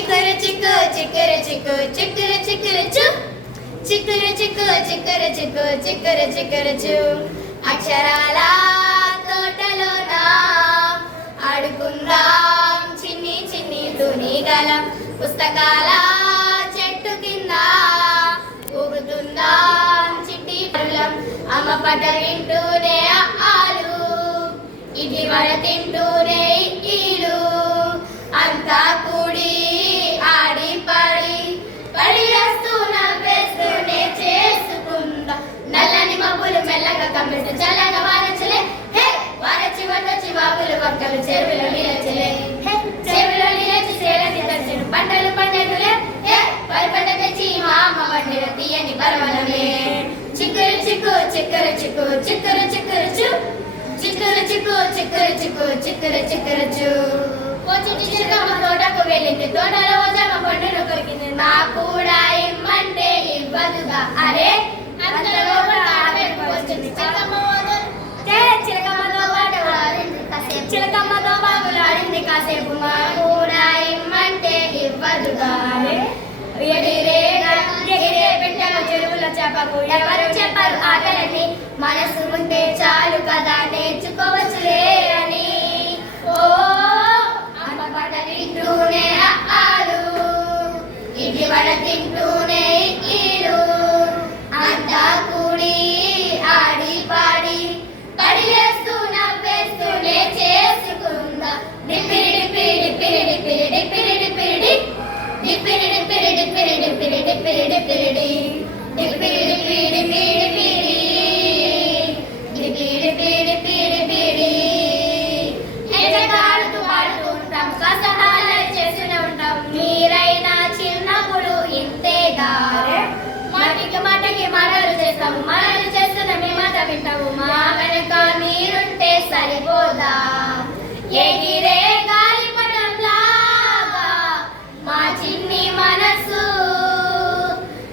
చిక్కురు చిక్కు చిక్కురు చిక్కు చిక్కురు చిక్కురు చు చిక్కురు చిక్కు చిక్కురు చిక్కు చిక్కురు చిక్కురు చు అక్షరాల తోటలోన ఆడుకుందాం చిన్ని చిన్ని తునిగలం పుస్తకాల చెట్టు కింద ఊగుతుందాం చిట్టి పరులం అమ్మ పట వింటూనే ఆలు ఇది వడ తింటూనే ఈలు అంతా కూడి ఆడి పాడి పడిస్తూ నవ్వేస్తూనే చేసుకుందా నల్లని మబ్బులు మెల్లగా కమ్మేస్తే చల్లగా వారచలే హే వారచి వడచి వాగులు వంకలు చెరువులో నిలచలే హే చెరువులో నిలచి సేలని దర్శనం పంటలు పండగలే హే పరిపంట తెచ్చి మా అమ్మ వండిన తీయని పరవలమే చిక్కురు చిక్కు చిక్కురు చిక్కు చిక్కురు చిక్కురు చు చిక్కురు చిక్కు చిక్కురు చిక్కు చిక్కురు చిక్కురు చు చిట్టి చిలకమ్మ తోటకు వెళ్ళింది తోటలో జామ పండును కొరికింది నా కూడా ఇమ్మంటే ఇవ్వదుగా అరే అంతలో వచ్చింది చిలకమ్మతో బాగులాడింది కాసేపు మా కూడా ఇమ్మంటే ఇవ్వదుగా అరే ఎగిరే పెట్టాను చెరువుల చేపకు ఎవరు చెప్పారు ఆటలని మనసు ఉంటే చాలు కదా నేర్చుకోవచ్చులే అని ఓ తింటూనే ఆలు ఇది వడ తింటూనే ఈలు అంతా కూడి ఆడి పాడి పడిలేస్తూ నవ్వేస్తూనే చేసుకుందా డిప్పిరి డిప్పిరి డిప్పిరి డిప్పిరి డిప్పిరి డిప్పిరి డిప్పిరి డిప్పిరి డిప్పిరి డిప్పిరి డిప్పిరి డిప్పిరి డిప్పిరి డిప్పిరి డిప్పిరి డిప్పిరి డిప్పిరి డిప్పిరి మీరైనా చిన్నప్పుడు ఇంతేగా మాటకి మాటలు చేస్తాము మనలు చేస్తున్న మీ మాట వింటాము మా వెనక మీరుంటే సరిపోదా ఎగిరే గాలిపటంలాగా మా చిన్ని మనసు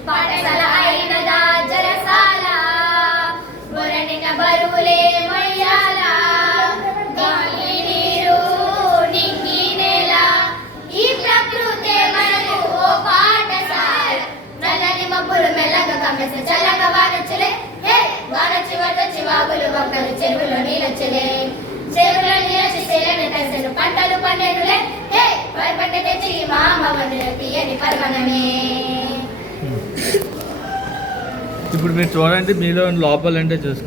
పాఠశాల అయినదా జరసాల బొరనిన బరువులే మొయ్యాల గాలి నీరు నింగి నేల ఈ ప్రకృతే మనకు ఓ పాఠశాల నల్లని మబ్బులు మెల్లగా కమ్మేస్తే చల్లగా వానొచ్చలే హే వానొచ్చి వడొచ్చి వాగులు వంకలు చెరువులో నీళ్ళొచ్చలే చెరువులో నీళ్ళొచ్చి సేలని కలిసిన పంటలు పండేనులే హే వరి పంట తెచ్చి మా అమ్మ వండిన తీయని పరమనమే. ఇప్పుడు మీరు చూడండి మీలో లోపల అంటే చూసుకోండి.